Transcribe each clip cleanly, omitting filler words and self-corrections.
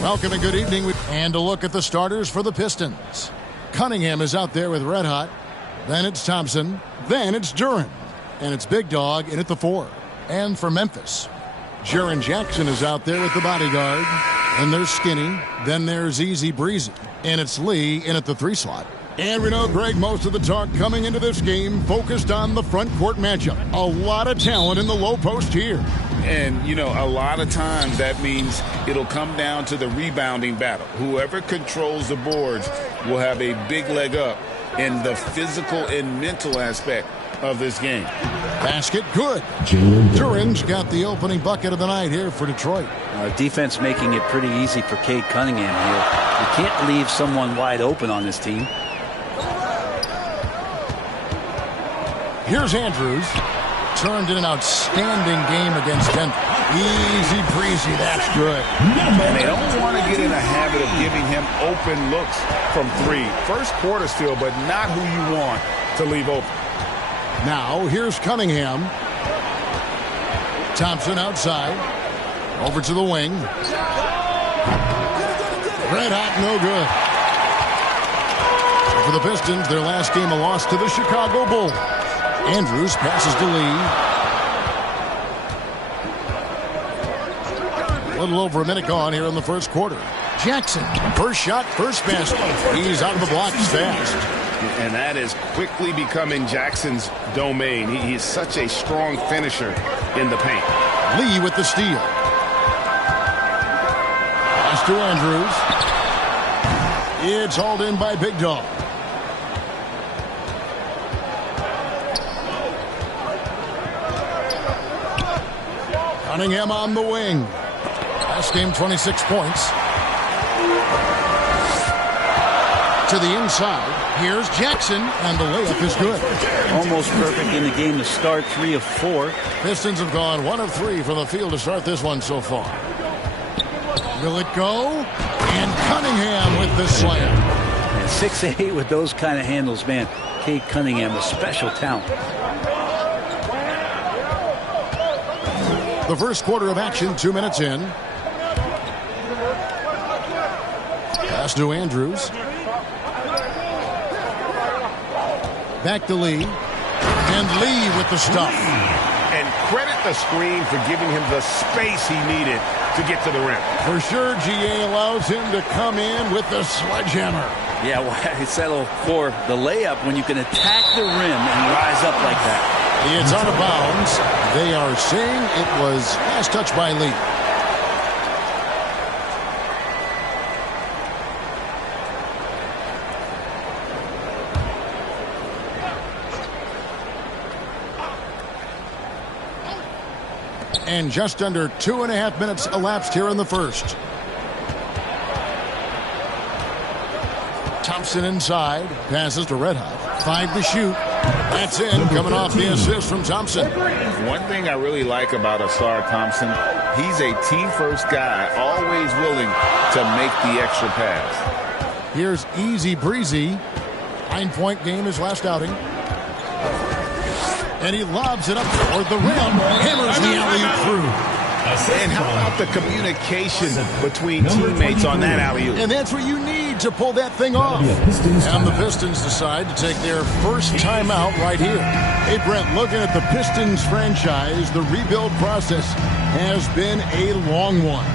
Welcome and good evening. And a look at the starters for the Pistons. Cunningham is out there with Red Hot. Then it's Thompson. Then it's Duren. And it's Big Dog in at the 4. And for Memphis, Jaren Jackson is out there with the bodyguard. And there's Skinny. Then there's Easy Breezy. And it's Lee in at the 3 slot. And we know, Greg, most of the talk coming into this game focused on the front court matchup. A lot of talent in the low post here. And, you know, a lot of times that means it'll come down to the rebounding battle. Whoever controls the boards will have a big leg up in the physical and mental aspect of this game. Basket good. Duren's got the opening bucket of the night here for Detroit. Defense making it pretty easy for Cade Cunningham here. You can't leave someone wide open on this team. Here's Andrews. Turned in an outstanding game against Denver. Easy breezy, that's good. And they don't want to get in a habit of giving him open looks from 3. First quarter still, but not who you want to leave open. Now, here's Cunningham. Thompson outside. Over to the wing. Red hot, no good. For the Pistons, their last game a loss to the Chicago Bulls. Andrews passes to Lee. A little over a minute gone here in the first quarter. Jackson, first shot, first basket. He's out of the blocks fast. And that is quickly becoming Jackson's domain. He's such a strong finisher in the paint. Lee with the steal. Pass to Andrews. It's hauled in by Big Dog. Cunningham on the wing. Last game, 26 points. To the inside. Here's Jackson, and the layup is good. Almost perfect in the game to start. 3 of 4. Pistons have gone 1 of 3 from the field to start this one so far. Will it go? And Cunningham with the slam. And 6'8" with those kind of handles, man. Cade Cunningham, a special talent. The first quarter of action, 2 minutes in. Pass to Andrews. Back to Lee. And Lee with the stop. And credit the screen for giving him the space he needed to get to the rim. For sure, GA allows him to come in with the sledgehammer. Yeah, why settle for the layup when you can attack the rim and rise up like that? It's out of bounds. They are saying it was last touch by Lee. And just under 2.5 minutes elapsed here in the first. Thompson inside. Passes to Red Hot. 5 to shoot. That's in, coming off the assist from Thompson. One thing I really like about Ausar Thompson, he's a team-first guy, always willing to make the extra pass. Here's Easy Breezy. 9-point game his last outing. And he lobs it up toward the rim. Hammers the alley-oop through. And how about the communication between teammates on that alley-oop? And that's what you need to pull that thing off. And the Pistons decide to take their first timeout right here. Hey, Brent, looking at the Pistons franchise, the rebuild process has been a long one.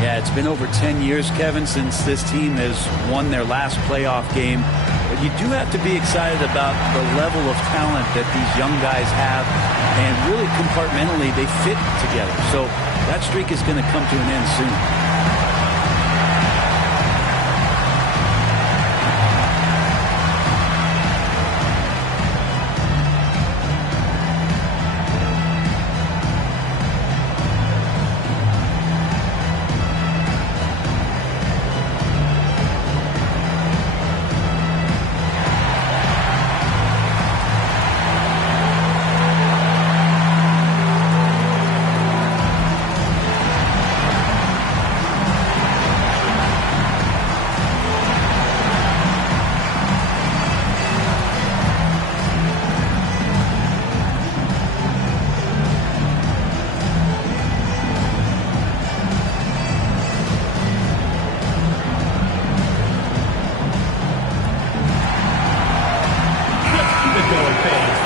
Yeah, it's been over 10 years, Kevin, since this team has won their last playoff game. But you do have to be excited about the level of talent that these young guys have. And really compartmentally, they fit together. So that streak is going to come to an end soon.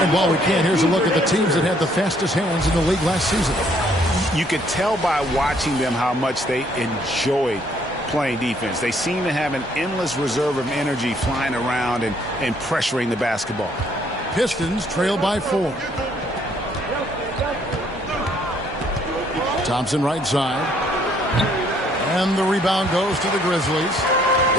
And while we can, here's a look at the teams that had the fastest hands in the league last season. You could tell by watching them how much they enjoyed playing defense. They seem to have an endless reserve of energy flying around and pressuring the basketball. Pistons trail by 4. Thompson right side. And the rebound goes to the Grizzlies.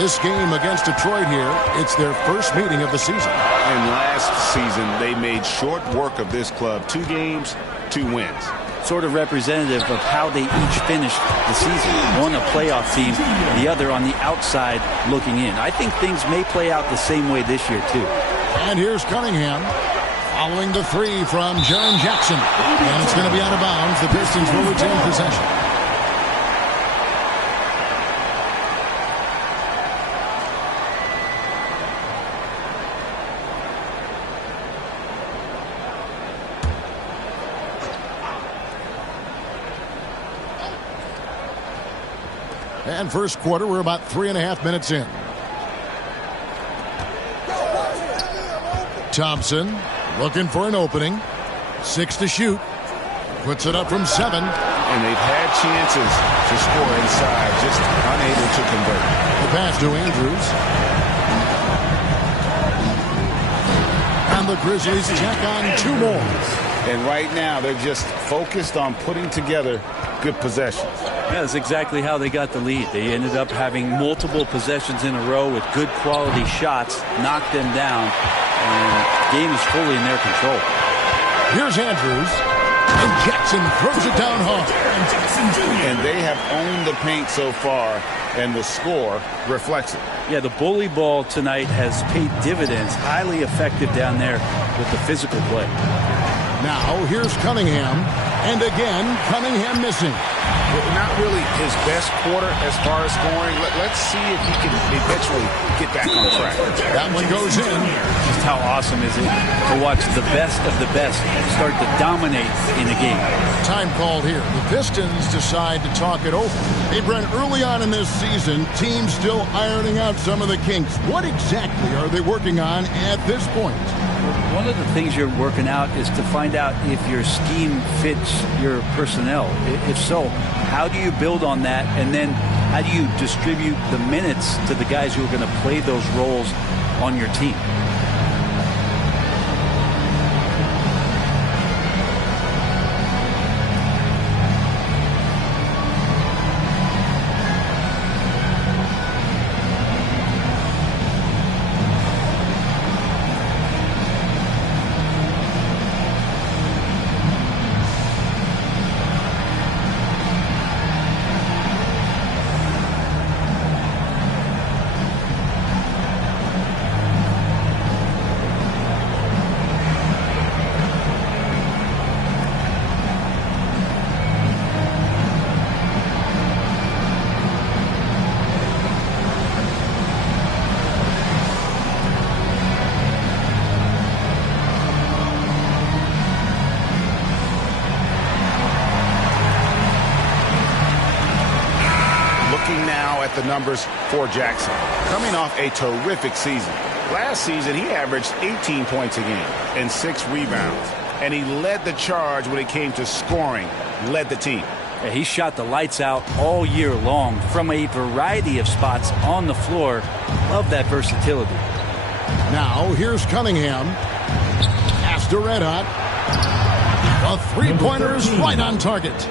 This game against Detroit here, it's their first meeting of the season. And last season, they made short work of this club. 2 games, 2 wins. Sort of representative of how they each finished the season. One a playoff team, the other on the outside looking in. I think things may play out the same way this year, too. And here's Cunningham following the 3 from Jaren Jackson. And it's going to be out of bounds. The Pistons will retain possession. And first quarter, we're about 3.5 minutes in. Thompson looking for an opening. 6 to shoot. Puts it up from 7. And they've had chances to score inside, just unable to convert. The pass to Andrews. And the Grizzlies check on 2 more. And right now, they're just focused on putting together good possessions. Yeah, that's exactly how they got the lead. They ended up having multiple possessions in a row with good quality shots, knocked them down, and the game is fully in their control. Here's Andrews, and Jackson throws it down hard. And they have owned the paint so far, and the score reflects it. Yeah, the bully ball tonight has paid dividends, highly effective down there with the physical play. Now, here's Cunningham, and again, Cunningham missing. Not really his best quarter as far as scoring. Let's see if he can eventually get back on track. That one goes in. Just how awesome is it to watch the best of the best start to dominate in a game. Time called here. The Pistons decide to talk it over. Hey, Brent, early on in this season, teams still ironing out some of the kinks. What exactly are they working on at this point? One of the things you're working out is to find out if your scheme fits your personnel. If so, how do you build on that? And then how do you distribute the minutes to the guys who are going to play those roles on your team? The numbers for Jackson. Coming off a terrific season. Last season, he averaged 18 points a game and 6 rebounds. And he led the charge when it came to scoring, led the team. Yeah, he shot the lights out all year long from a variety of spots on the floor. Love that versatility. Now, here's Cunningham. Pass to Red Hot. A three-pointer is right on target.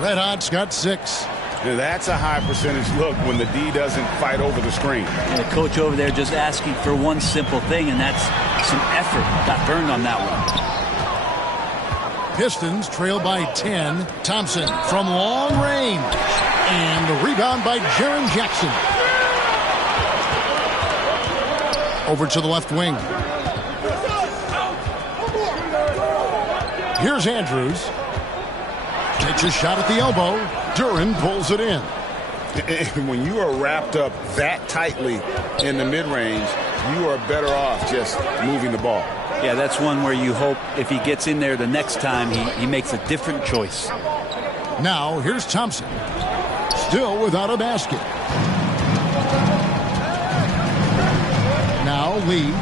Red Hot's got 6. Now that's a high percentage look when the D doesn't fight over the screen. And the coach over there just asking for one simple thing, and that's some effort. Got burned on that one. Pistons trail by 10. Thompson from long range. And the rebound by Jaren Jackson. Over to the left wing. Here's Andrews. Takes a shot at the elbow. Duren pulls it in. And when you are wrapped up that tightly in the mid-range, you are better off just moving the ball. Yeah, that's one where you hope if he gets in there the next time, he makes a different choice. Now, here's Thompson. Still without a basket. Now, Lee.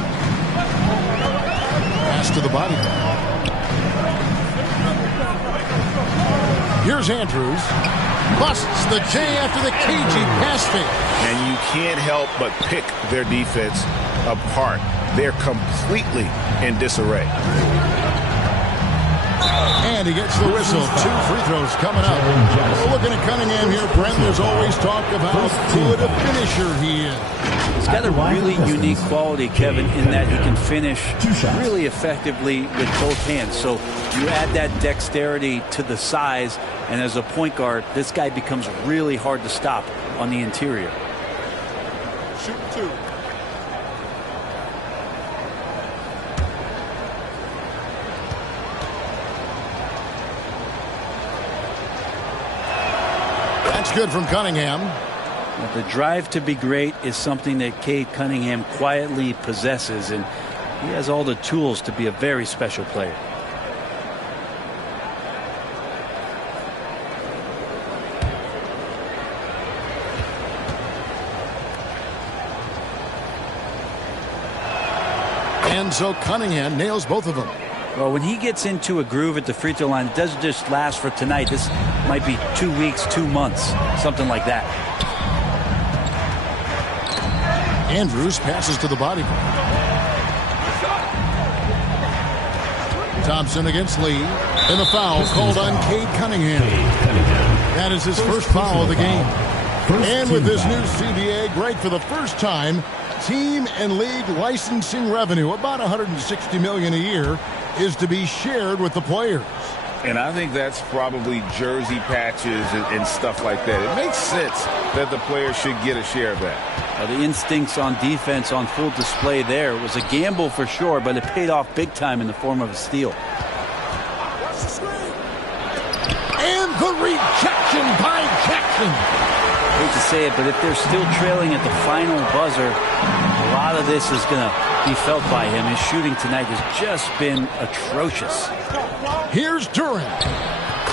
Pass to the body. Here's Andrews. Busts the J after the cagey pass fake. And you can't help but pick their defense apart. They're completely in disarray. And he gets the whistle. 2 free throws coming up. Looking at Cunningham here, Brent, there's always talk of how good a finisher he is. He's got a really unique quality, Kevin, in that he can finish really effectively with both hands. So you add that dexterity to the size, and as a point guard, this guy becomes really hard to stop on the interior. Shoot 2. That's good from Cunningham. Well, the drive to be great is something that Cade Cunningham quietly possesses, and he has all the tools to be a very special player. And so Cunningham nails both of them. Well, when he gets into a groove at the free throw line, it doesn't just last for tonight. This might be 2 weeks, 2 months, something like that. Andrews passes to the body. Thompson against Lee. And the foul called on Cade Cunningham. That is his first foul of the game. And with this new CBA, Greg, for the first time, team and league licensing revenue, about $160 million a year, is to be shared with the players. And I think that's probably jersey patches and stuff like that. It makes sense that the players should get a share of that. The instincts on defense on full display there. It was a gamble for sure, but it paid off big time in the form of a steal. And the rejection by Jackson. I hate to say it, but if they're still trailing at the final buzzer, a lot of this is going to be felt by him. His shooting tonight has just been atrocious. Here's Duren.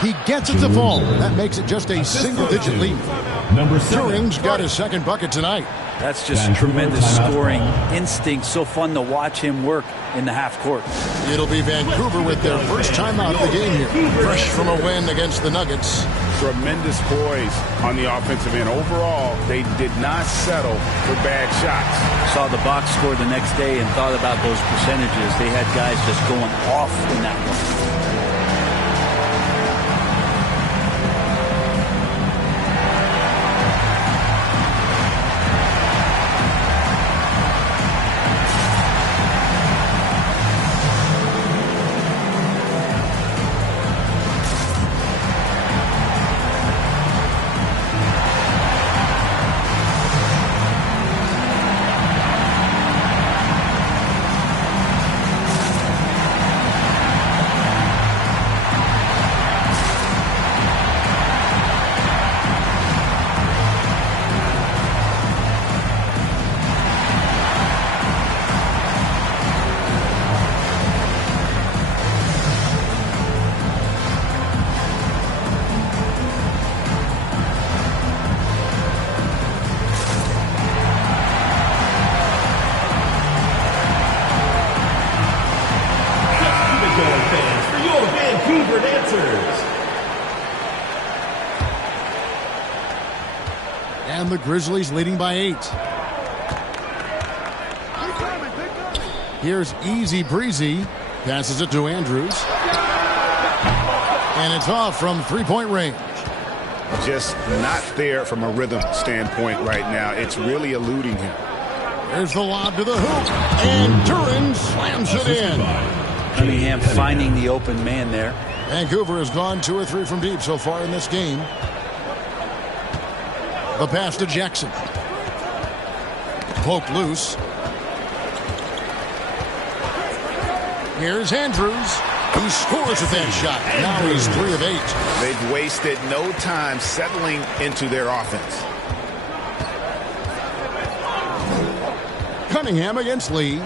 He gets it to fall. That makes it just a single-digit lead. Duren's got his second bucket tonight. That's just tremendous scoring instinct. So fun to watch him work in the half court. It'll be Vancouver with their first time out of the game here. Fresh from a win against the Nuggets. Tremendous poise on the offensive end. Overall, they did not settle for bad shots. Saw the box score the next day and thought about those percentages. They had guys just going off in that one. And the Grizzlies leading by 8. Here's Easy Breezy. Passes it to Andrews. And it's off from three-point range. Just not there from a rhythm standpoint right now. It's really eluding him. There's the lob to the hoop. And Duren slams it in. Cunningham finding the open man there. Vancouver has gone 2 or 3 from deep so far in this game. The pass to Jackson. Poked loose. Here's Andrews. He scores with that shot. Now he's 3 of 8. They've wasted no time settling into their offense. Cunningham against Lee.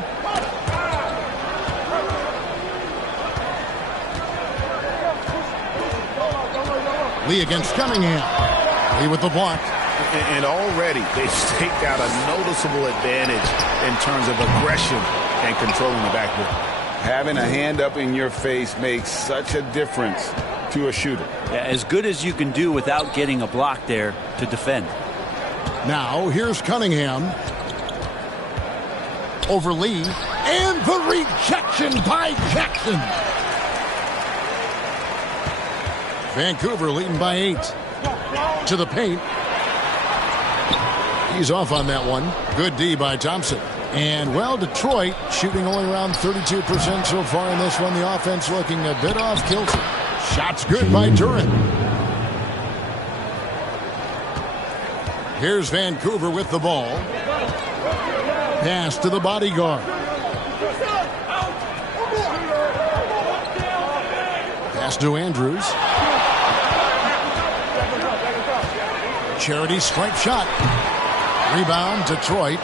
Lee against Cunningham. Lee with the block. And already they've staked out a noticeable advantage in terms of aggression and controlling the backboard. Having a hand up in your face makes such a difference to a shooter. Yeah, as good as you can do without getting a block there to defend. Now here's Cunningham. Over Lee. And the rejection by Jackson. Vancouver leading by 8. To the paint. He's off on that one. Good D by Thompson. And, well, Detroit shooting only around 32% so far in this one. The offense looking a bit off kilter. Shots good by Duren. Here's Vancouver with the ball. Pass to the bodyguard. Pass to Andrews. Charity stripe shot. Rebound, Detroit.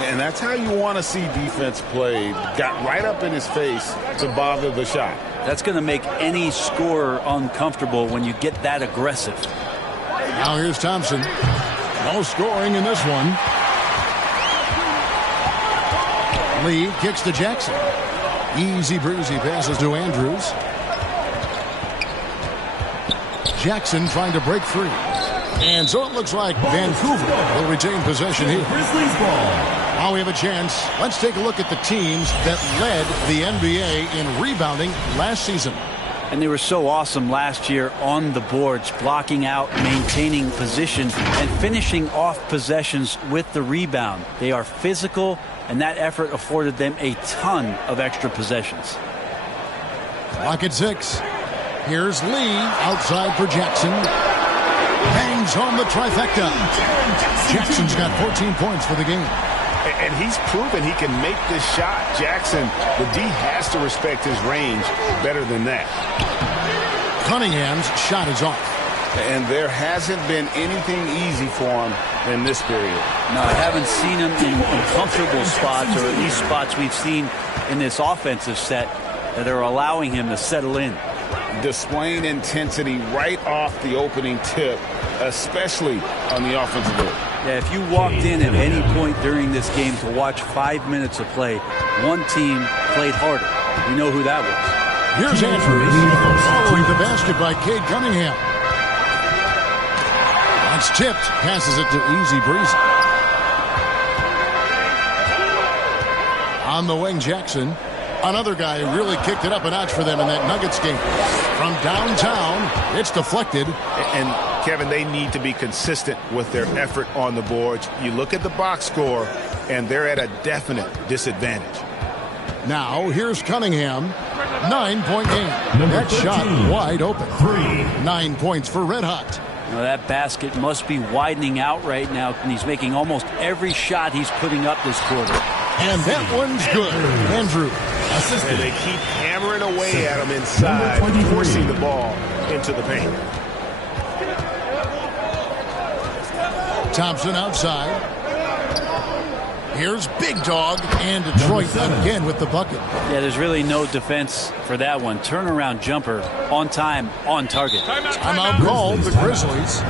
And that's how you want to see defense played. Got right up in his face to bother the shot. That's going to make any scorer uncomfortable when you get that aggressive. Now here's Thompson. No scoring in this one. Lee kicks to Jackson. Easy breezy passes to Andrews. Jackson trying to break free. And so it looks like Vancouver will retain possession here. Grizzlies ball. Now we have a chance. Let's take a look at the teams that led the NBA in rebounding last season. And they were so awesome last year on the boards, blocking out, maintaining position, and finishing off possessions with the rebound. They are physical, and that effort afforded them a ton of extra possessions. Clock at 6. Here's Lee outside for Jackson. Hangs home the trifecta. Jackson's got 14 points for the game. And he's proven he can make this shot. Jackson, the D has to respect his range better than that. Cunningham's shot is off. And there hasn't been anything easy for him in this period. No, I haven't seen him in comfortable spots, or at least spots we've seen in this offensive set that are allowing him to settle in. Displaying intensity right off the opening tip, especially on the offensive end. Yeah, if you walked in at any point during this game to watch 5 minutes of play, one team played harder. You know who that was. Here's Andrews following the basket by Cade Cunningham. That's tipped. Passes it to Easy Breezy. On the wing, Jackson. Another guy who really kicked it up a notch for them in that Nuggets game. From downtown, it's deflected. And, Kevin, they need to be consistent with their effort on the boards. You look at the box score, and they're at a definite disadvantage. Now, here's Cunningham. 9-point game. That shot wide open. 9 points for Red Hot. Now that basket must be widening out right now, and he's making almost every shot he's putting up this quarter. And that one's good. Andrew. And they keep hammering away at him inside, forcing the ball into the paint. Thompson outside. Here's Big Dog, and Detroit again with the bucket. Yeah, there's really no defense for that one. Turnaround jumper, on time, on target. Timeout called the Grizzlies.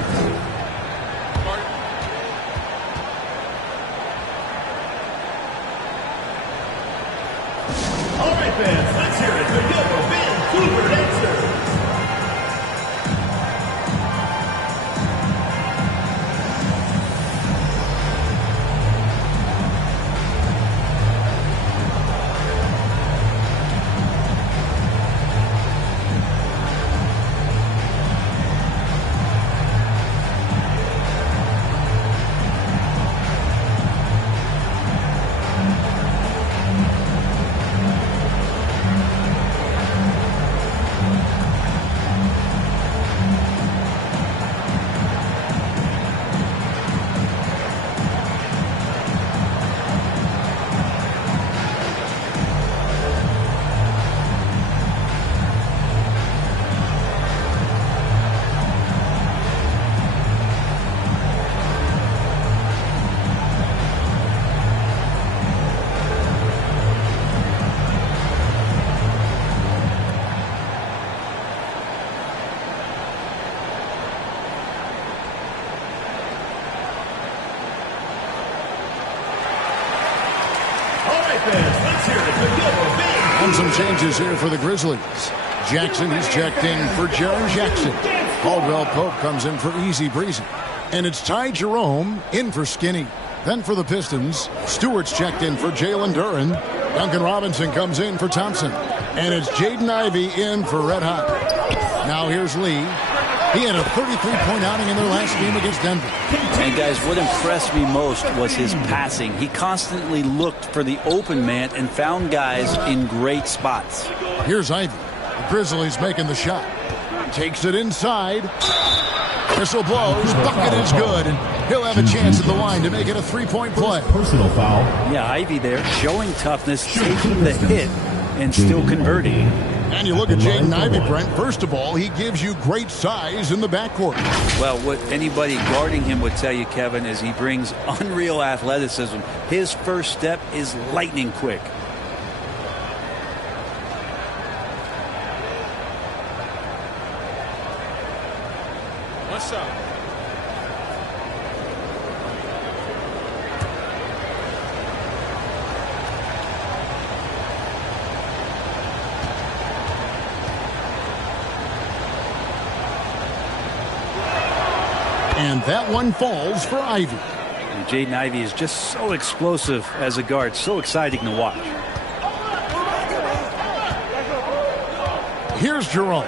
All right, fans, let's hear it for your Vancouver answer. And some changes here for the Grizzlies. Jackson is checked in for Jaren Jackson. Caldwell Pope comes in for Easy Breezy. And it's Ty Jerome in for Skinny. Then for the Pistons, Stewart's checked in for Jalen Duren. Duncan Robinson comes in for Thompson. And it's Jaden Ivey in for Red Hot. Now here's Lee. He had a 33-point outing in their last game against Denver. And guys, what impressed me most was his passing. He constantly looked for the open man and found guys in great spots. Here's Ivey. The Grizzlies making the shot. Takes it inside. Whistle blows. Bucket is good. And he'll have a chance at the line to make it a three-point play. Personal foul. Yeah, Ivey there showing toughness, taking the hit, and still converting. And you look at Jaden Ivey, Brent. First of all, he gives you great size in the backcourt. Well, what anybody guarding him would tell you, Kevin, is he brings unreal athleticism. His first step is lightning quick. What's up? And that one falls for Ivey. And Jaden Ivey is just so explosive as a guard, so exciting to watch. Here's Jerome.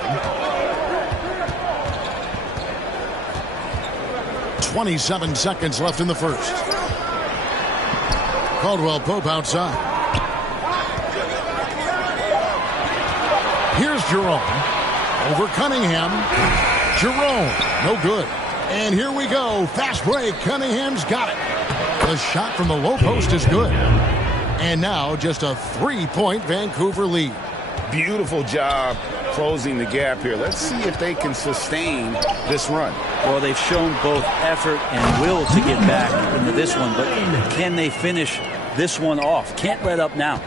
27 seconds left in the first. Caldwell Pope outside. Here's Jerome. Over Cunningham. Jerome, no good. And here we go. Fast break. Cunningham's got it. The shot from the low post is good. And now just a 3-point Vancouver lead. Beautiful job closing the gap here. Let's see if they can sustain this run. Well, they've shown both effort and will to get back into this one, but can they finish this one off? Can't let up now.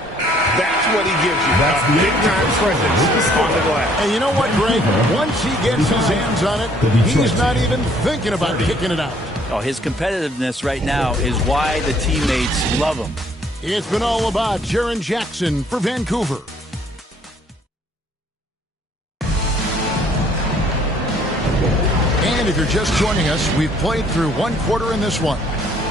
That's what he gives you. That's big-time presence on the glass. And you know what, Greg? Once he gets his hands on it, he's not even thinking about kicking it out. Oh, his competitiveness right now is why the teammates love him. It's been all about Jaren Jackson for Vancouver. And if you're just joining us, we've played through one quarter in this one.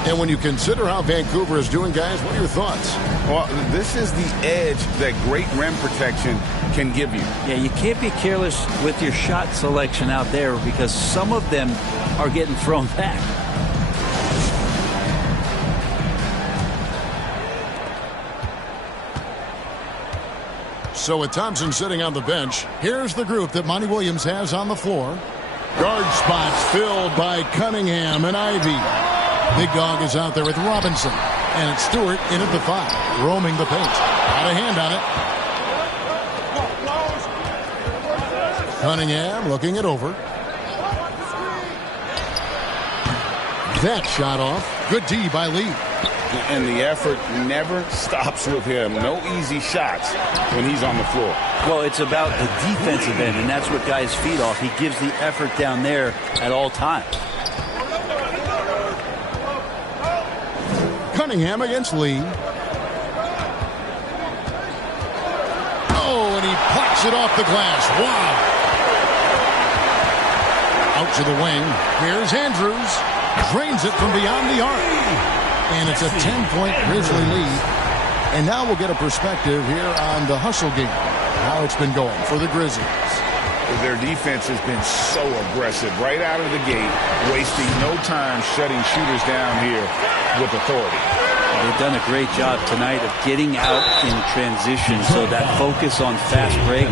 And when you consider how Vancouver is doing, guys, what are your thoughts? Well, this is the edge that great rim protection can give you. Yeah, you can't be careless with your shot selection out there because some of them are getting thrown back. So with Thompson sitting on the bench, here's the group that Monty Williams has on the floor. Guard spots filled by Cunningham and Ivey. Big Dog is out there with Robinson. And it's Stewart in at the 5, roaming the paint. Got a hand on it. Cunningham looking it over. That shot off. Good D by Lee. And the effort never stops with him. No easy shots when he's on the floor. Well, it's about the defensive end, and that's what guys feed off. He gives the effort down there at all times. Cunningham against Lee. Oh, and he pops it off the glass. Wow. Out to the wing. Here's Andrews. Drains it from beyond the arc. And it's a 10-point Grizzly lead. And now we'll get a perspective here on the hustle game. How it's been going for the Grizzlies. Their defense has been so aggressive right out of the gate, wasting no time shutting shooters down here with authority. They've done a great job tonight of getting out in transition, so that focus on fast break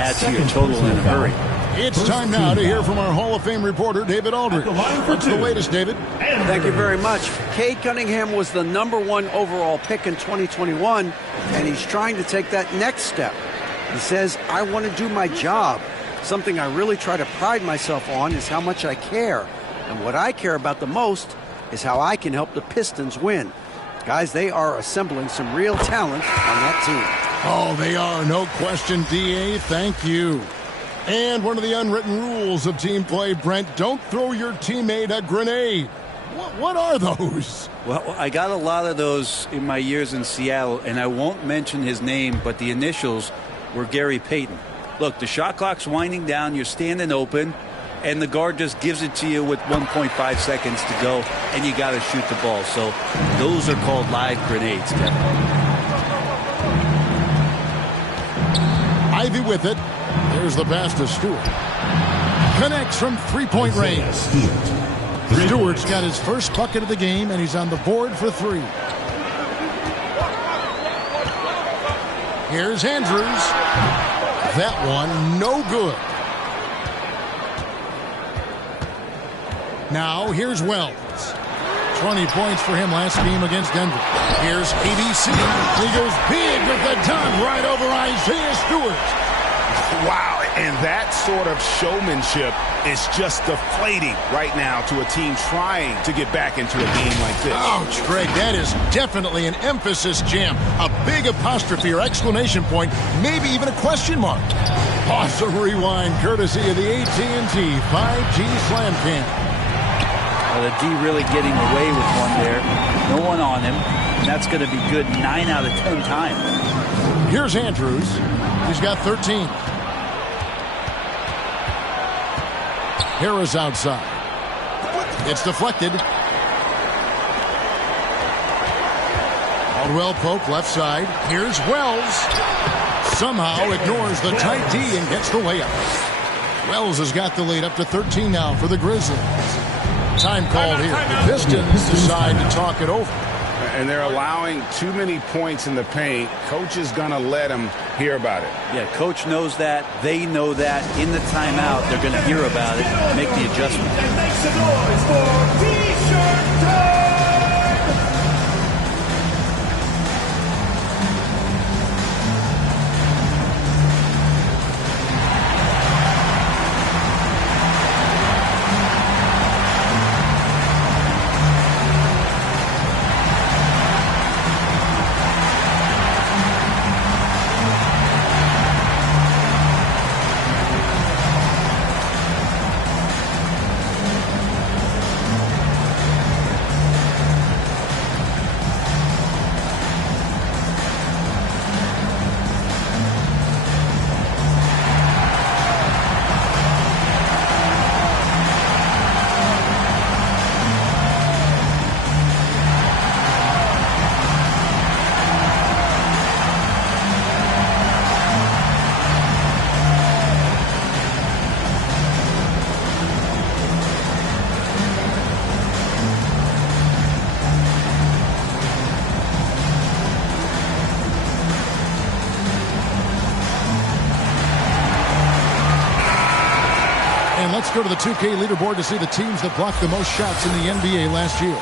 adds to your total in a hurry. It's time now to hear from our Hall of Fame reporter, David Aldridge. What's the latest, David? Thank you very much. Cade Cunningham was the #1 overall pick in 2021, and he's trying to take that next step. He says, I want to do my job. Something I really try to pride myself on is how much I care. And what I care about the most is how I can help the Pistons win. Guys, they are assembling some real talent on that team. Oh, they are. No question, D.A. Thank you. And one of the unwritten rules of team play, Brent, don't throw your teammate a grenade. What are those? Well, I got a lot of those in my years in Seattle, and I won't mention his name, but the initials were Gary Payton. Look, the shot clock's winding down, you're standing open, and the guard just gives it to you with 1.5 seconds to go, and you got to shoot the ball. So those are called live grenades, Kevin. Ivy with it. There's the pass to Stewart. Connects from three-point range. Stewart's got his first bucket of the game, and he's on the board for 3. Here's Andrews. That one, no good. Now, here's Wells. 20 points for him last game against Denver. Here's ABC. He goes big with the dunk right over Isaiah Stewart. Wow, and that sort of showmanship is just deflating right now to a team trying to get back into a game like this. Ouch, Greg, that is definitely an emphasis jam. A big apostrophe or exclamation point, maybe even a question mark. Pause or rewind, courtesy of the AT&T 5G Slam Cam. Well, the D really getting away with one there. No one on him. And that's going to be good 9 out of 10 times. Here's Andrews. He's got 13. Harris outside. It's deflected. Caldwell Pope left side. Here's Wells. Somehow ignores the tight D and gets the layup. Wells has got the lead up to 13 now for the Grizzlies. Time called here. The Pistons decide to talk it over. And they're allowing too many points in the paint. Coach is going to let them hear about it. Yeah, coach knows that. They know that. In the timeout, they're going to hear about it, make the adjustment. And make some noise for T-shirt time! Let's go to the 2K leaderboard to see the teams that blocked the most shots in the NBA last year.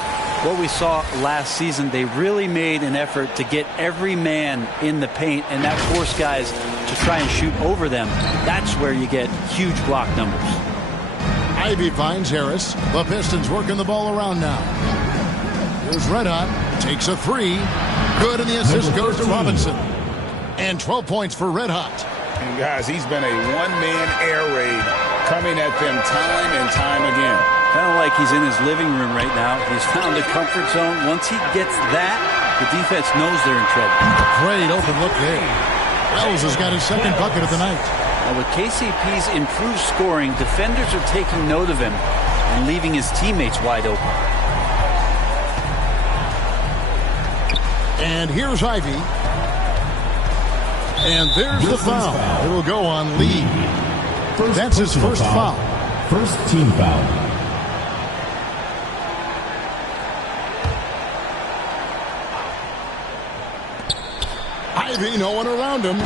What we saw last season, they really made an effort to get every man in the paint, and that forced guys to try and shoot over them. That's where you get huge block numbers. Ivy finds Harris. The Pistons working the ball around now. Here's Red Hot. Takes a 3. Good, and the assist goes to Robinson. And 12 points for Red Hot. And guys, he's been a one-man air raid coming at them time and time again. Kind of like he's in his living room right now. He's found a comfort zone. Once he gets that, the defense knows they're in trouble. Great open look there. Wells has got his second bucket of the night. Now with KCP's improved scoring, defenders are taking note of him and leaving his teammates wide open. And here's Ivy. And there's the foul. It'll go on Lee. That's his first foul. First team foul. Ivy, no one around him.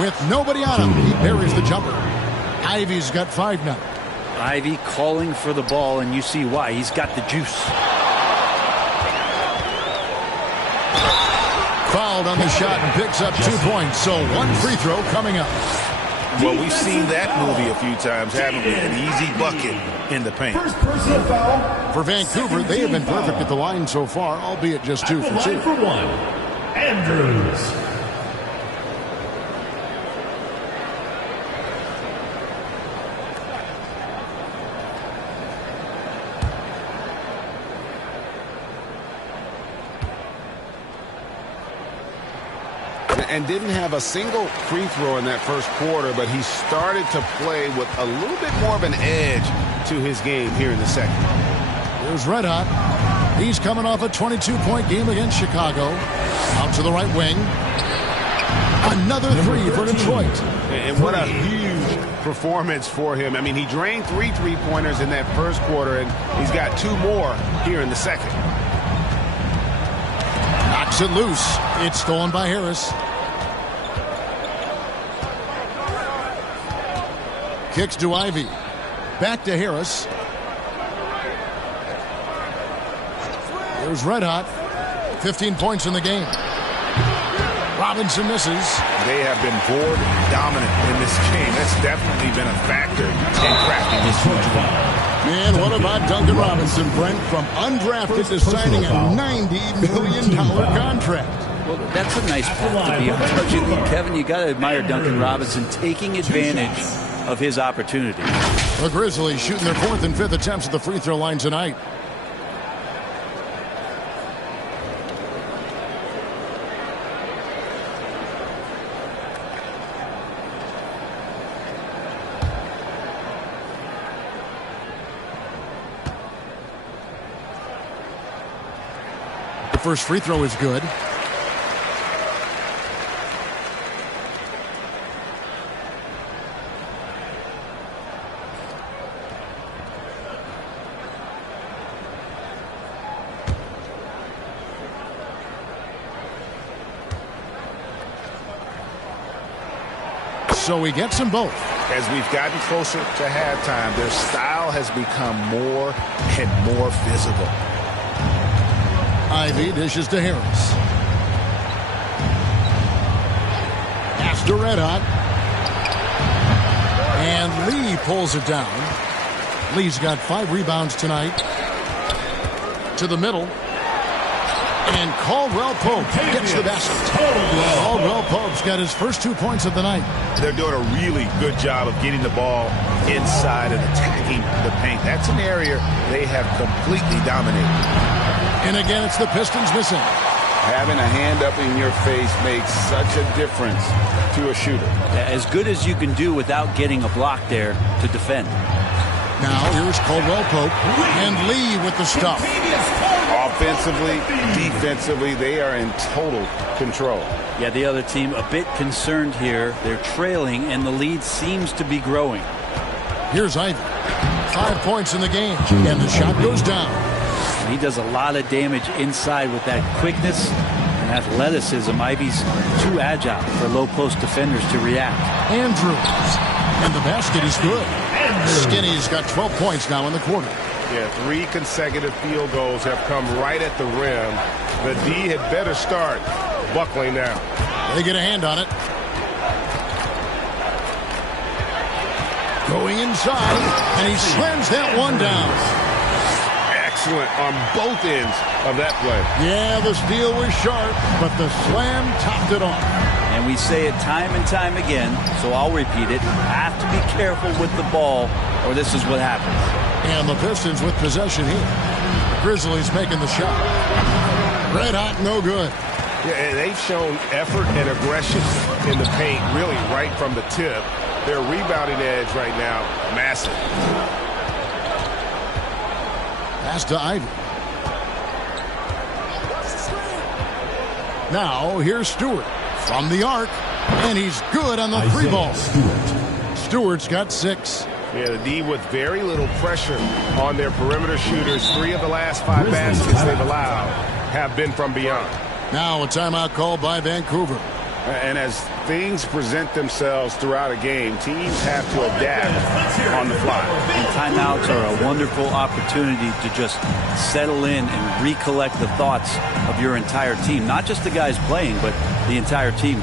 With nobody on him, he buries the jumper. Ivy's got 5 now. Ivy calling for the ball, and you see why. He's got the juice. Fouled on the shot and picks up 2 points. So 1 free throw coming up. Well, we've seen that movie a few times, haven't we? An easy bucket in the paint. First personal foul. For Vancouver, they have been perfect at the line so far, albeit just 2 for 2. 1 for 1. Andrews. and didn't have a single free throw in that first quarter, but he started to play with a little bit more of an edge to his game here in the second. Here's Red Hot. He's coming off a 22-point game against Chicago. Out to the right wing. Another three for Detroit. And what a huge performance for him. I mean, he drained 3 3-pointers in that first quarter, and he's got 2 more here in the second. Knocks it loose. It's stolen by Harris. Kicks to Ivy. Back to Harris. Here's Red Hot. 15 points in the game. Robinson misses. They have been board dominant in this game. That's definitely been a factor in crafting this one. Man, what about Duncan Robinson, Brent? From undrafted to signing a $90 million contract. Well, that's a nice path to be on. Unfortunately, Kevin, you got to admire Duncan Robinson taking advantage of his opportunity. The Grizzlies shooting their 4th and 5th attempts at the free throw line tonight. The first free throw is good. So he gets them both. As we've gotten closer to halftime, their style has become more and more physical. Ivy dishes to Harris. Pass to Red Hot. And Lee pulls it down. Lee's got 5 rebounds tonight. To the middle. And Caldwell Pope gets the basket. Caldwell Pope's got his first 2 points of the night. They're doing a really good job of getting the ball inside and attacking the paint. That's an area they have completely dominated. And again, it's the Pistons missing. Having a hand up in your face makes such a difference to a shooter. As good as you can do without getting a block there to defend. Now here's Caldwell Pope and Lee with the stop. Offensively, defensively, they are in total control. Yeah, the other team a bit concerned here. They're trailing, and the lead seems to be growing. Here's Ivy. 5 points in the game, and the shot goes down. And he does a lot of damage inside with that quickness and athleticism. Ivy's too agile for low-post defenders to react. Andrews. And the basket is good. Skinny's got 12 points now in the quarter. Yeah, 3 consecutive field goals have come right at the rim. The D had better start buckling now. They get a hand on it. Going inside, and he slams that one down. Excellent on both ends of that play. Yeah, the steal was sharp, but the slam topped it off. And we say it time and time again, so I'll repeat it. Have to be careful with the ball, or this is what happens. And the Pistons with possession here. Grizzlies making the shot. Red Hot, no good. Yeah, and they've shown effort and aggression in the paint, really right from the tip. Their rebounding edge right now, massive. Pass to Ivy. Now, here's Stewart from the arc, and he's good on the 3 ball. Stewart's got 6. Yeah, the D with very little pressure on their perimeter shooters. 3 of the last 5 baskets they've allowed have been from beyond. Now a timeout called by Vancouver. And as things present themselves throughout a game, teams have to adapt on the fly. And timeouts are a wonderful opportunity to just settle in and recollect the thoughts of your entire team. Not just the guys playing, but the entire team.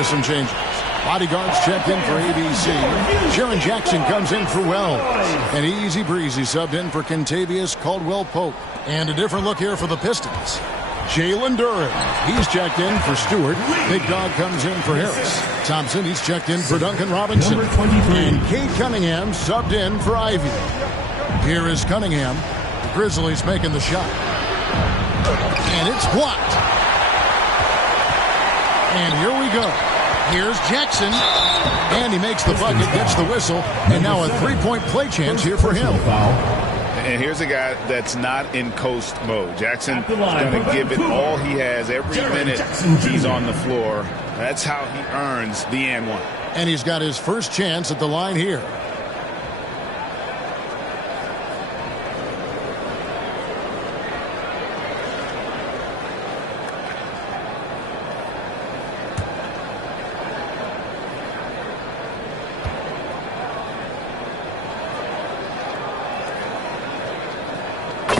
with some changes. Bodyguards checked in for ABC. Sharon Jackson comes in for Wells. And easy breezy subbed in for Kentavious Caldwell-Pope. And a different look here for the Pistons. Jalen Duren, he's checked in for Stewart. Big Dog comes in for Harris. Thompson, he's checked in for Duncan Robinson. Number 23. And Cade Cunningham subbed in for Ivy. Here is Cunningham. The Grizzlies making the shot. And it's blocked. And here we go. Here's Jackson. And he makes the bucket, gets the whistle. And now a three-point play chance here for him. And here's a guy that's not in coast mode. Jackson's going to give it all he has every minute he's on the floor. That's how he earns the and one. And he's got his first chance at the line here.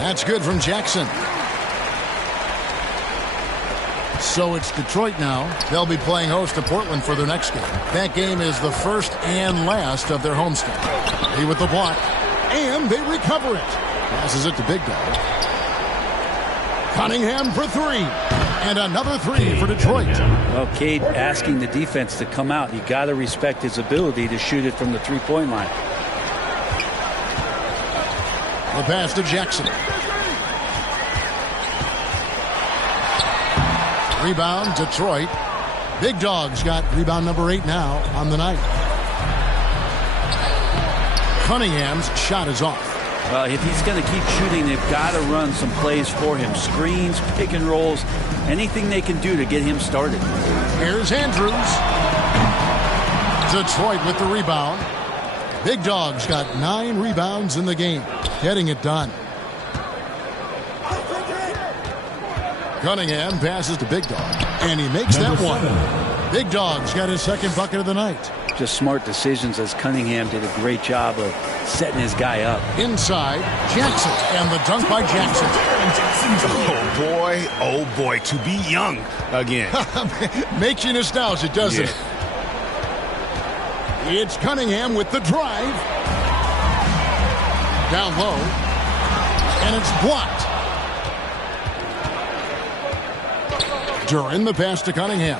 That's good from Jackson. So it's Detroit now. They'll be playing host to Portland for their next game. That game is the first and last of their homestand. He with the block. And they recover it. Passes it to Big Dog. Cunningham for three. And another three for Detroit. Well, Cade asking the defense to come out. You got to respect his ability to shoot it from the three-point line. The pass to Jackson. Rebound, Detroit. Big Dog's got rebound number 8 now on the night. Cunningham's shot is off. Well, if he's going to keep shooting, they've got to run some plays for him. Screens, pick and rolls, anything they can do to get him started. Here's Andrews. Detroit with the rebound. Big Dog's got 9 rebounds in the game. Getting it done. Cunningham passes to Big Dog. And he makes that one. Big Dog's got his second bucket of the night. Just smart decisions as Cunningham did a great job of setting his guy up. Inside, Jackson. And the dunk by Jackson. Oh boy, to be young again. Makes you nostalgic, doesn't it? It's Cunningham with the drive. Down low. And it's blocked. Duren the pass to Cunningham.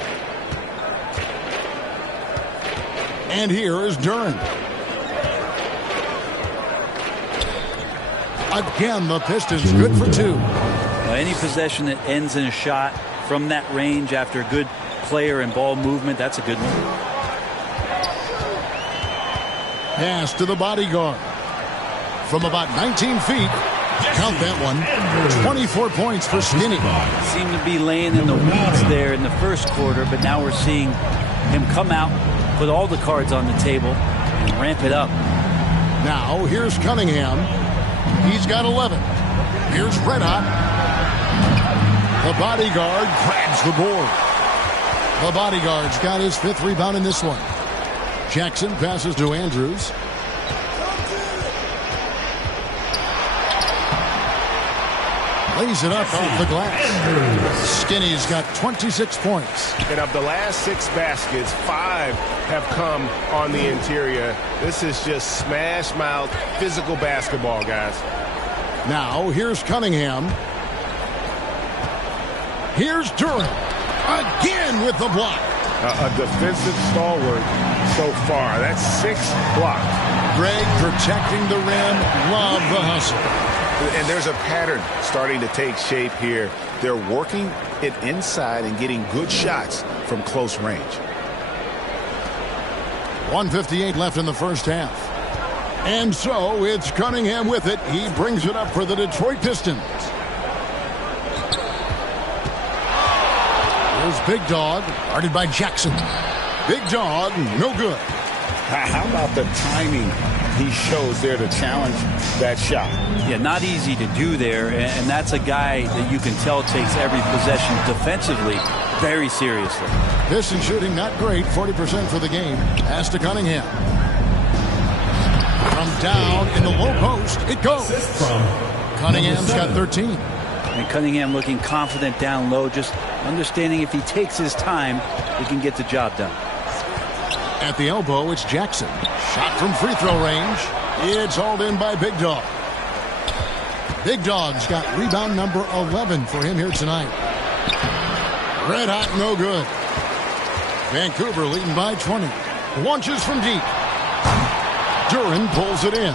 And here is Duren. Again, the Pistons good for 2. Well, any possession that ends in a shot from that range after a good player and ball movement, that's a good one. Pass to the bodyguard. From about 19 feet. Count that one. 24 points for Skinny. Seemed to be laying in the weeds there in the first quarter, but now we're seeing him come out, put all the cards on the table, and ramp it up. Now, here's Cunningham. He's got 11. Here's Red Hot. The bodyguard grabs the board. The bodyguard's got his 5th rebound in this one. Jackson passes to Andrews. Lays it up off the glass. Skinny's got 26 points. And of the last 6 baskets, 5 have come on the interior. This is just smash mouth physical basketball, guys. Now, here's Cunningham. Here's Duren. Again with the block. A defensive stalwart so far. That's 6 blocked. Greg protecting the rim. Love the hustle. And there's a pattern starting to take shape here. They're working it inside and getting good shots from close range. 1:58 left in the first half. And so it's Cunningham with it. He brings it up for the Detroit Pistons. Here's Big Dog, guarded by Jackson. Big Dog, no good. How about the timing he shows there to challenge that shot? Yeah, not easy to do there, and that's a guy that you can tell takes every possession defensively very seriously. Piston shooting not great, 40% for the game. Pass to Cunningham. From down in the low post, it goes. Cunningham's got 13. And Cunningham looking confident down low, just understanding if he takes his time, he can get the job done. At the elbow, it's Jackson. Shot from free throw range. It's hauled in by Big Dog. Big Dog's got rebound number 11 for him here tonight. Red hot, no good. Vancouver leading by 20. Launches from deep. Duren pulls it in.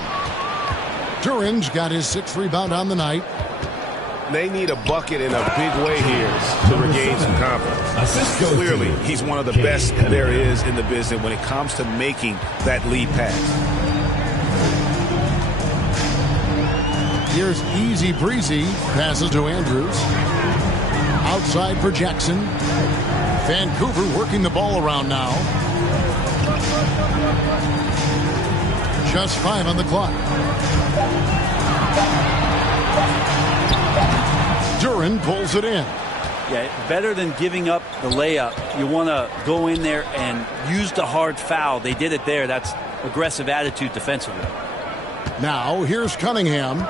Duren's got his 6th rebound on the night. They need a bucket in a big way here to regain some confidence. Clearly, he's one of the best there is in the business when it comes to making that lead pass. Here's Easy Breezy. Passes to Andrews. Outside for Jackson. Vancouver working the ball around now. Just 5 on the clock. Duren pulls it in. Yeah, better than giving up the layup. You want to go in there and use the hard foul. They did it there. That's aggressive attitude defensively. Now, here's Cunningham.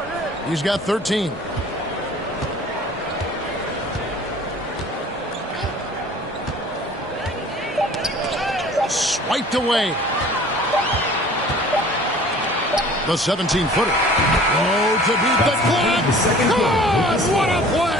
He's got 13. Swiped away. The 17-footer. Oh, to beat the clock. God, what a play.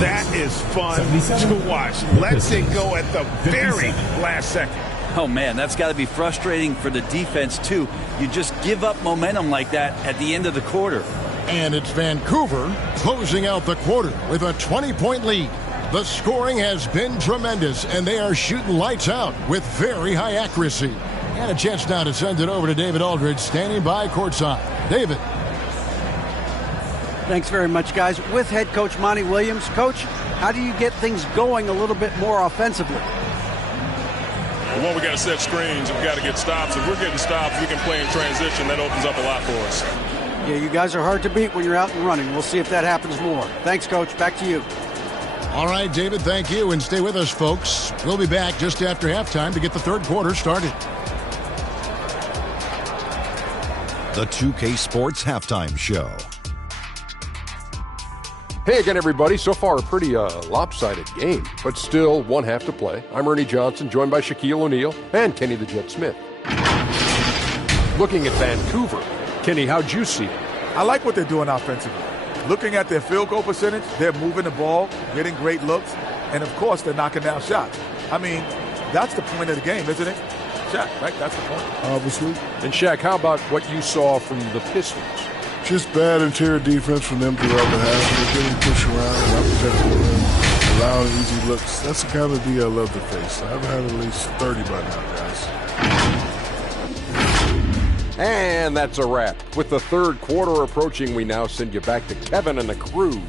That is fun to watch. Lets it go at the very last second. Oh, man, that's got to be frustrating for the defense, too. You just give up momentum like that at the end of the quarter. And it's Vancouver closing out the quarter with a 20-point lead. The scoring has been tremendous, and they are shooting lights out with very high accuracy. And a chance now to send it over to David Aldridge, standing by courtside. David. Thanks very much, guys. With head coach Monty Williams. Coach, how do you get things going a little bit more offensively? Well, we got to set screens and we got to get stops. If we're getting stops, we can play in transition. That opens up a lot for us. Yeah, you guys are hard to beat when you're out and running. We'll see if that happens more. Thanks, Coach. Back to you. All right, David, thank you. And stay with us, folks. We'll be back just after halftime to get the third quarter started. The 2K Sports Halftime Show. Hey again, everybody. So far, a pretty lopsided game, but still one half to play. I'm Ernie Johnson, joined by Shaquille O'Neal and Kenny the Jet Smith. Looking at Vancouver, Kenny, how'd you see it? I like what they're doing offensively. Looking at their field goal percentage, they're moving the ball, getting great looks, and of course, they're knocking down shots. I mean, that's the point of the game, isn't it? Shaq, right? That's the point. Obviously. And Shaq, how about what you saw from the Pistons? Just bad interior defense from them throughout the half. They're getting pushed around and not protecting the rim, allowing easy looks. That's the kind of D I love to face. I've had at least 30 by now, guys. And that's a wrap. With the third quarter approaching, we now send you back to Kevin and the crew.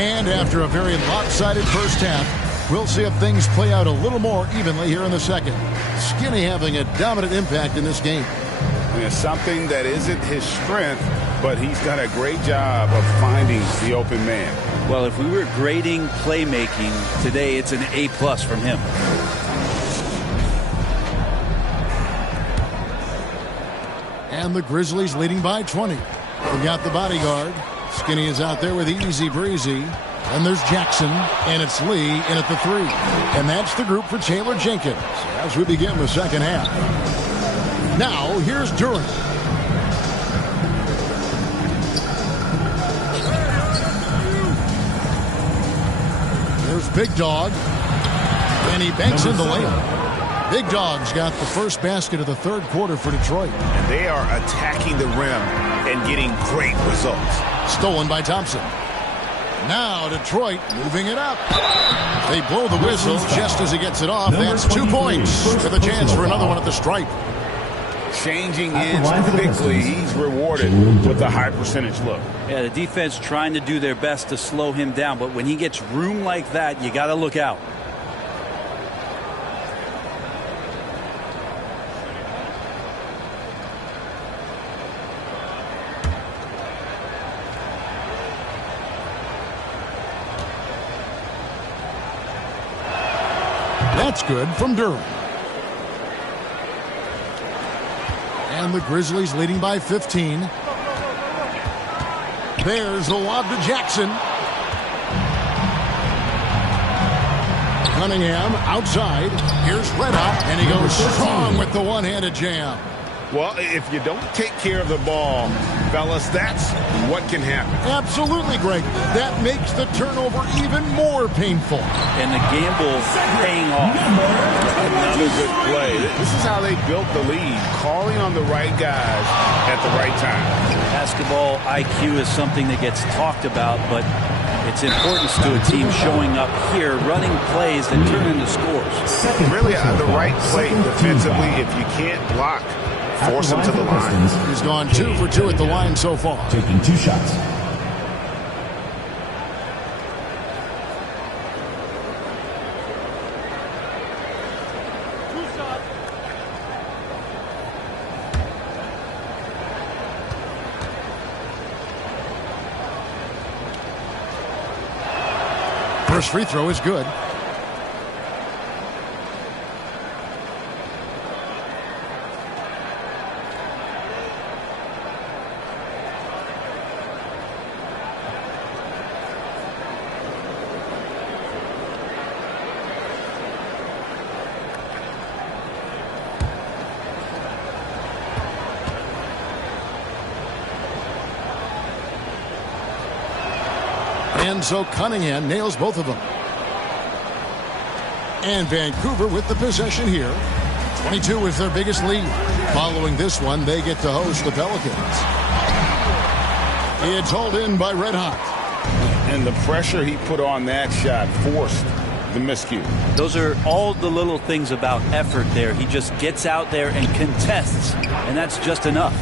And after a very lopsided first half, we'll see if things play out a little more evenly here in the second. Skinny having a dominant impact in this game. It's something that isn't his strength, but he's done a great job of finding the open man. Well, if we were grading playmaking today, it's an A+ from him. And the Grizzlies leading by 20. We got the bodyguard. Skinny is out there with Easy Breezy. And there's Jackson, and it's Lee in at the 3. And that's the group for Taylor Jenkins as we begin the second half. Now, here's Duren. There's Big Dog. And he banks in the layup. Big Dog's got the first basket of the third quarter for Detroit. And they are attacking the rim and getting great results. Stolen by Thompson. Now Detroit moving it up. They blow the whistle just as he gets it off. That's 2 points with a chance for another one at the stripe. Changing ends quickly. He's rewarded with a high percentage look. Yeah, the defense trying to do their best to slow him down, but when he gets room like that, you got to look out. That's good from Durham. And the Grizzlies leading by 15. There's the lob to Jackson. Cunningham outside. Here's Red Hot, and he goes strong with the one-handed jam. Well, if you don't take care of the ball, fellas, that's what can happen. Absolutely, Greg. That makes the turnover even more painful. And the gamble paying off. Another good play. This is how they built the lead, calling on the right guys at the right time. Basketball IQ is something that gets talked about, but its importance to a team showing up here, running plays that turn into scores. Really, the right play defensively, if you can't block, force him to the line. He's gone 2 for 2 at the line so far. Taking 2 shots. First free throw is good. And so Cunningham nails both of them. And Vancouver with the possession here. 22 is their biggest lead. Following this one, they get to host the Pelicans. It's hauled in by Red Hot. And the pressure he put on that shot forced the miscue. Those are all the little things about effort there. He just gets out there and contests, and that's just enough.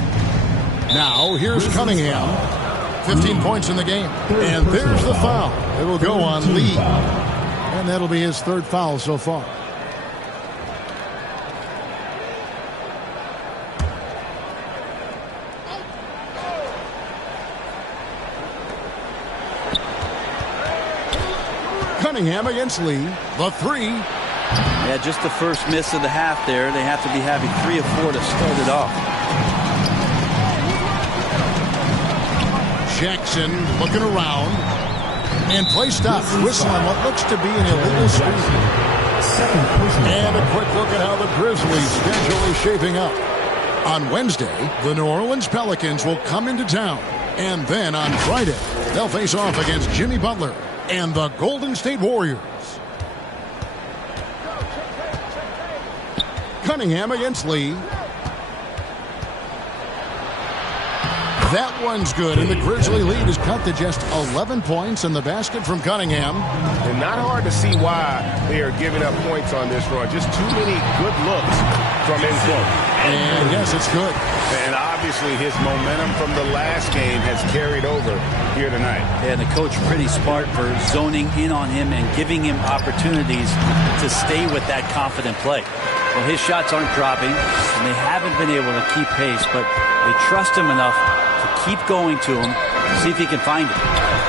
Now, here's Cunningham. 15 points in the game. And there's the foul. It will go on Lee. And that'll be his third foul so far. Cunningham against Lee. The three. Yeah, just the first miss of the half there. They have to be having 3 of 4 to start it off. Jackson looking around. And play stopped. Whistle on what looks to be an illegal screen. And a quick look at how the Grizzlies' schedule is shaping up. On Wednesday, the New Orleans Pelicans will come into town. And then on Friday, they'll face off against Jimmy Butler and the Golden State Warriors. Cunningham against Lee. That one's good, and the Grizzly lead is cut to just 11 points in the basket from Cunningham. And not hard to see why they are giving up points on this run. Just too many good looks from in close. And yes, it's good. And obviously his momentum from the last game has carried over here tonight. And the coach pretty smart for zoning in on him and giving him opportunities to stay with that confident play. Well, his shots aren't dropping, and they haven't been able to keep pace, but they trust him enough to keep going to him, see if he can find it.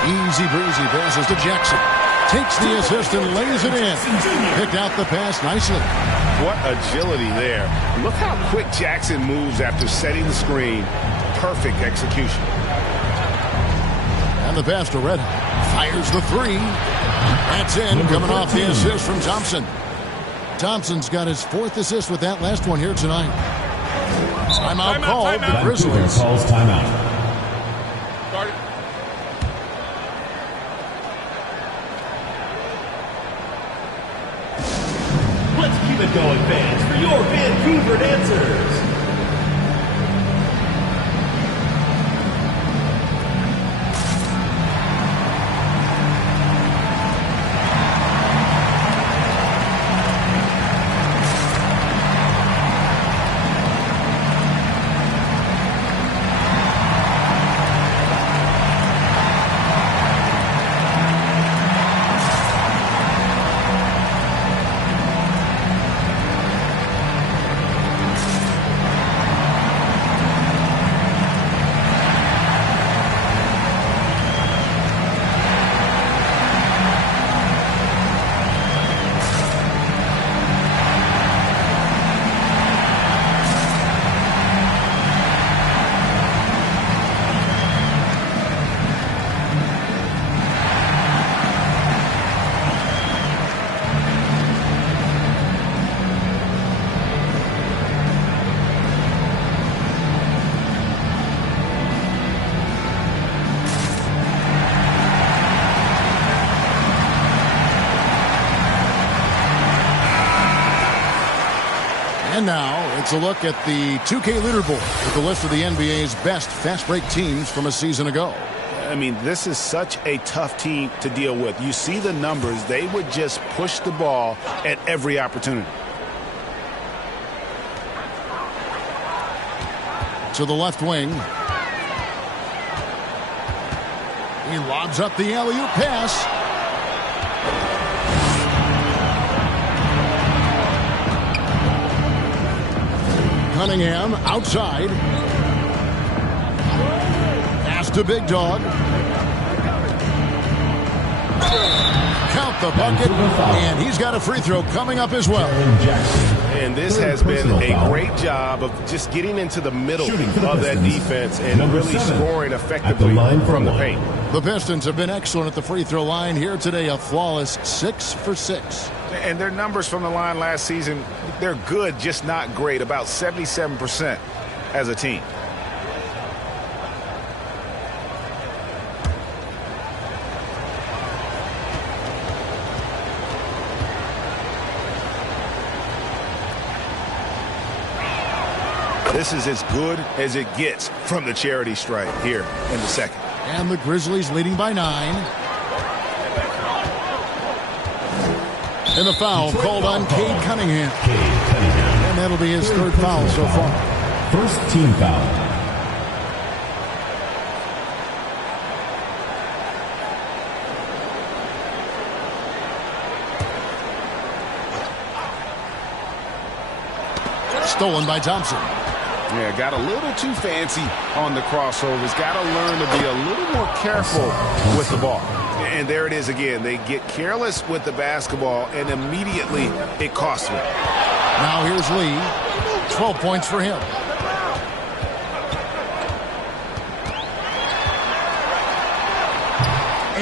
Easy breezy passes to Jackson. Takes the assist and lays it in. Picked out the pass nicely. What agility there. Look how quick Jackson moves after setting the screen. Perfect execution. And the pass to Red Hot. Fires the three. That's in, coming off the assist from Thompson. Thompson's got his 4th assist with that last one here tonight. Timeout called. The Grizzlies. Calls timeout. Let's keep it going, fans, for your Vancouver dancers. And now it's a look at the 2K leaderboard with the list of the NBA's best fast break teams from a season ago. I mean, this is such a tough team to deal with. You see the numbers. They would just push the ball at every opportunity. To the left wing. He lobs up the alley-oop pass. Cunningham outside. Pass to Big Dog. Count the bucket, and he's got a free throw coming up as well. And this has been a great job of just getting into the middle of that defense and really scoring effectively from the paint. The Pistons have been excellent at the free throw line here today, a flawless 6 for 6. And their numbers from the line last season, they're good, just not great, about 77% as a team. This is as good as it gets from the charity stripe here in the second. And the Grizzlies leading by 9. And the foul called on Cade Cunningham. And that'll be his third foul so far. First team foul. Stolen by Thompson. Yeah, got a little too fancy on the crossovers. Got to learn to be a little more careful with the ball. And there it is again. They get careless with the basketball, and immediately it costs them. Now here's Lee. 12 points for him.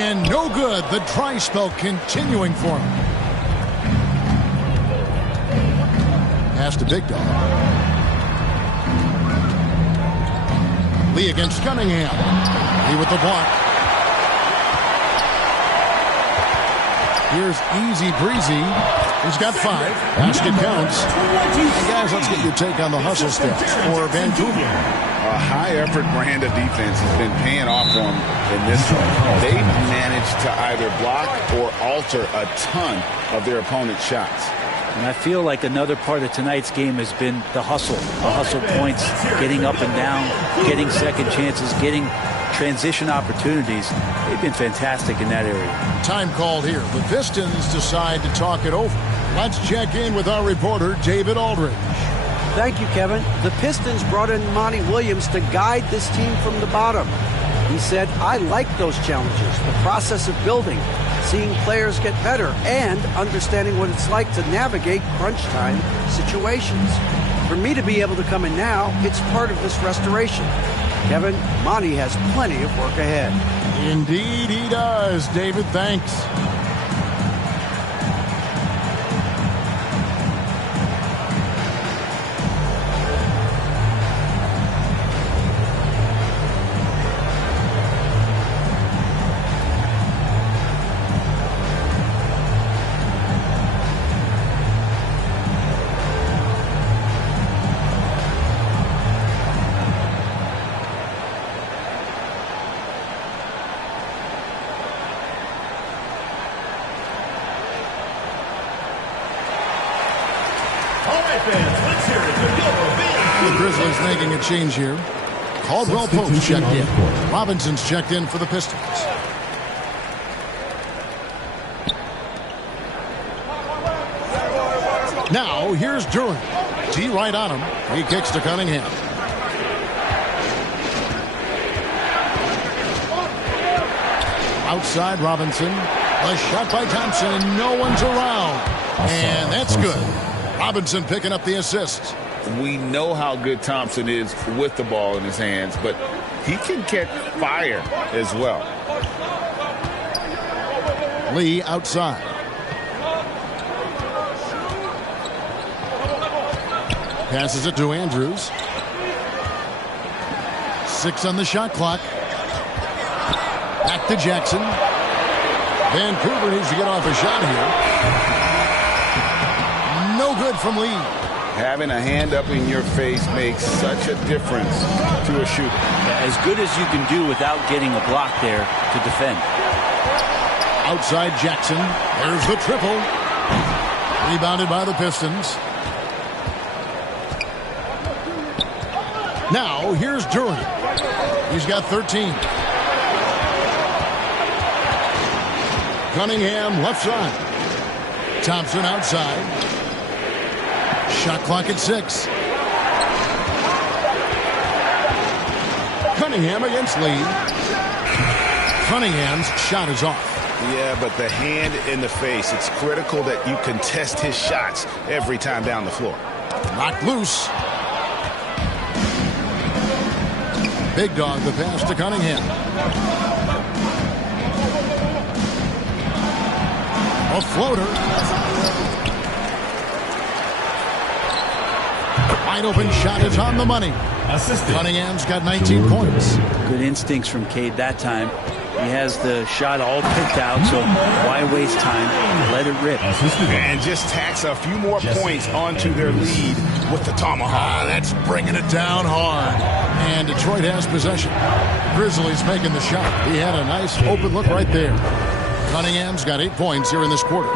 And no good. The dry spell continuing for him. Pass to Big Dog. Lee against Cunningham. Lee with the block. Here's Easy Breezy. He's got 5. Basket counts. And guys, let's get your take on the hustle steps for Vancouver. A high-effort brand of defense has been paying off for them in this one. They've managed to either block or alter a ton of their opponent's shots. And I feel like another part of tonight's game has been the hustle points, getting up and down, getting second chances, getting transition opportunities. They've been fantastic in that area. Time called here. The Pistons decide to talk it over. Let's check in with our reporter, David Aldridge. Thank you, Kevin. The Pistons brought in Monty Williams to guide this team from the bottom. He said, I like those challenges, the process of building, seeing players get better, and understanding what it's like to navigate crunch time situations. For me to be able to come in now, it's part of this restoration. Kevin, Monty has plenty of work ahead. Indeed he does. David, thanks. The Grizzlies making a change here. Caldwell Pope checked in. Robinson's checked in for the Pistons. Now, here's Durant. T right on him. He kicks to Cunningham. Outside Robinson. A shot by Thompson, and no one's around. And that's good. Robinson picking up the assist. We know how good Thompson is with the ball in his hands, but he can catch fire as well. Lee outside. Passes it to Andrews. 6 on the shot clock. Back to Jackson. Vancouver needs to get off a shot here. No good from Lee. Having a hand up in your face makes such a difference to a shooter. As good as you can do without getting a block there to defend. Outside Jackson. There's the triple. Rebounded by the Pistons. Now, here's Duren. He's got 13. Cunningham left side. Thompson outside. Shot clock at 6. Cunningham against Lee. Cunningham's shot is off. Yeah, but the hand in the face, it's critical that you contest his shots every time down the floor. Knocked loose. Big Dog the pass to Cunningham. A floater. Wide open shot is on the money. Cunningham's got 19 points. Good instincts from Cade that time. He has the shot all picked out, so why waste time? Let it rip. And just tax a few more points onto their lead with the tomahawk. That's bringing it down hard. And Detroit has possession. Grizzlies making the shot. He had a nice open look right there. Cunningham's got 8 points here in this quarter.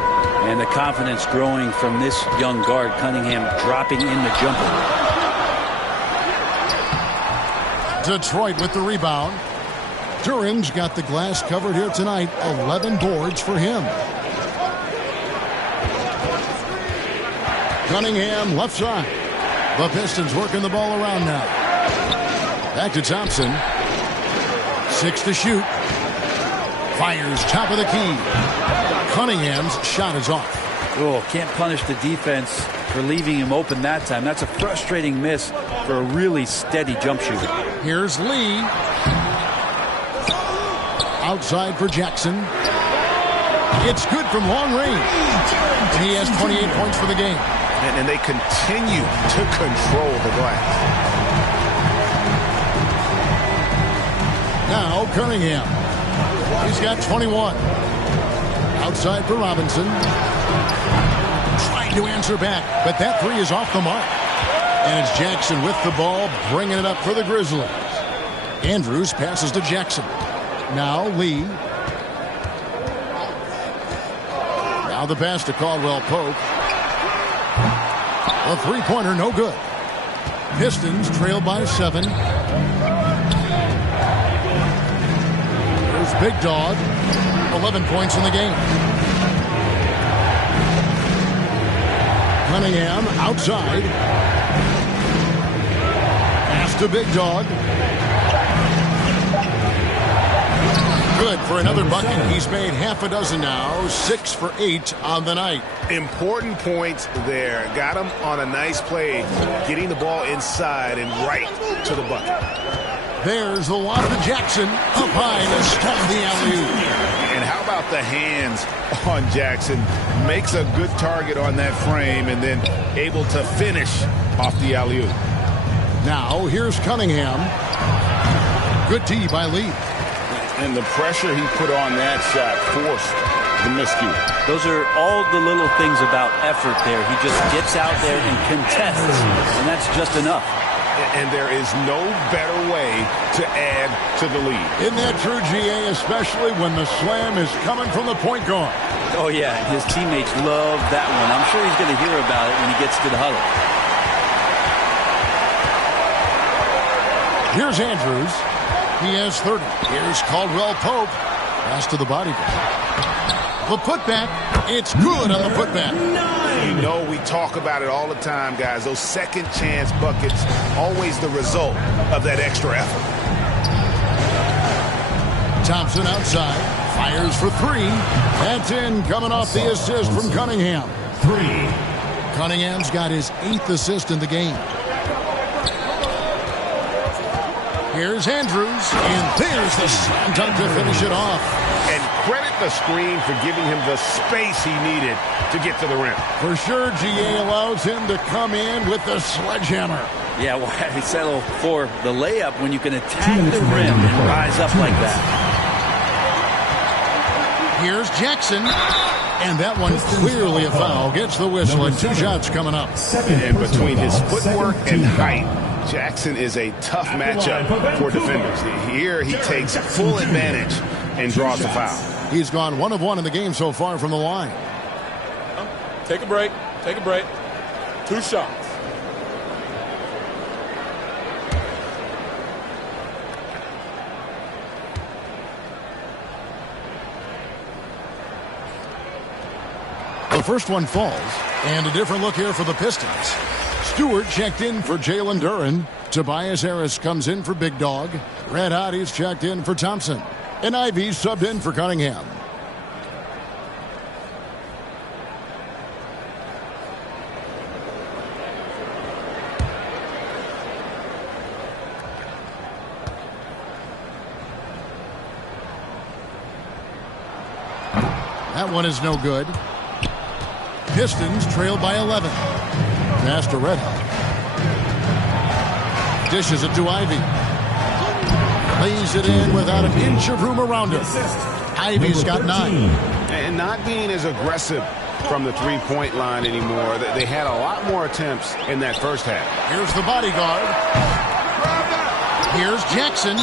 And the confidence growing from this young guard. Cunningham dropping in the jumper. Detroit with the rebound. Duren's got the glass covered here tonight. 11 boards for him. Cunningham left side. The Pistons working the ball around now. Back to Thompson. 6 to shoot. Fires top of the key. Cunningham's shot is off. Oh, can't punish the defense for leaving him open that time. That's a frustrating miss for a really steady jump shooter. Here's Lee. Outside for Jackson. It's good from long range. And he has 28 points for the game. And they continue to control the glass. Now Cunningham. He's got 21. Outside for Robinson. Trying to answer back, but that three is off the mark. And it's Jackson with the ball, bringing it up for the Grizzlies. Andrews passes to Jackson. Now Lee. Now the pass to Caldwell Pope. A three-pointer, no good. Pistons trail by 7. There's Big Dog. 11 points in the game. Cunningham outside. Pass to Big Dog. Good for another bucket. He's made half a dozen now. 6 for 8 on the night. Important points there. Got him on a nice play, getting the ball inside and right to the bucket. There's the lob to Jackson. Up high to stop the alley-oop. And how about the hands on Jackson? Makes a good target on that frame and then able to finish off the alley-oop. Now here's Cunningham. Good D by Lee. And the pressure he put on that shot forced the miscue. Those are all the little things about effort there. He just gets out there and contests, and that's just enough. And there is no better way to add to the lead. Isn't that true, GA, especially when the slam is coming from the point guard? Oh, yeah, his teammates love that one. I'm sure he's going to hear about it when he gets to the huddle. Here's Andrews. He has 30. Here's Caldwell Pope. Pass to the body. The putback. It's good on the putback. You know, we talk about it all the time, guys. Those second chance buckets, always the result of that extra effort. Thompson outside. Fires for 3. That's in, coming off the assist from Cunningham. 3. Cunningham's got his 8th assist in the game. Here's Andrews, and there's the slam dunk to finish it off. And credit the screen for giving him the space he needed to get to the rim. For sure, GA allows him to come in with the sledgehammer. Yeah, why settle for the layup when you can attack the rim and rise up like that? Here's Jackson. And that one clearly a foul. Gets the whistle and 2 shots coming up. And between his footwork and height, Jackson is a tough matchup for defenders. Here he takes full advantage and draws the foul. He's gone 1 of 1 in the game so far from the line. Take a break. Take a break. 2 shots. The first one falls, and a different look here for the Pistons. Stewart checked in for Jalen Duren. Tobias Harris comes in for Big Dog. Red Hotties checked in for Thompson. And Ivy subbed in for Cunningham. That one is no good. Pistons trail by 11. Pass to Red Hot. Dishes it to Ivy. Lays it in without an inch of room around him. Ivy's got 9. And not being as aggressive from the three-point line anymore. They had a lot more attempts in that first half. Here's the bodyguard. Here's Jackson.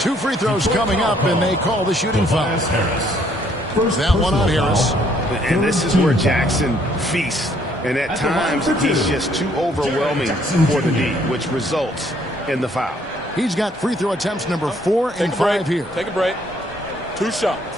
2 free throws coming up, and they call the shooting foul. That one on Harris. And this is where Jackson feasts. And at times, he's just too overwhelming for the D, which results in the foul. He's got free throw attempts number 4 and 5 here. Take a break. 2 shots.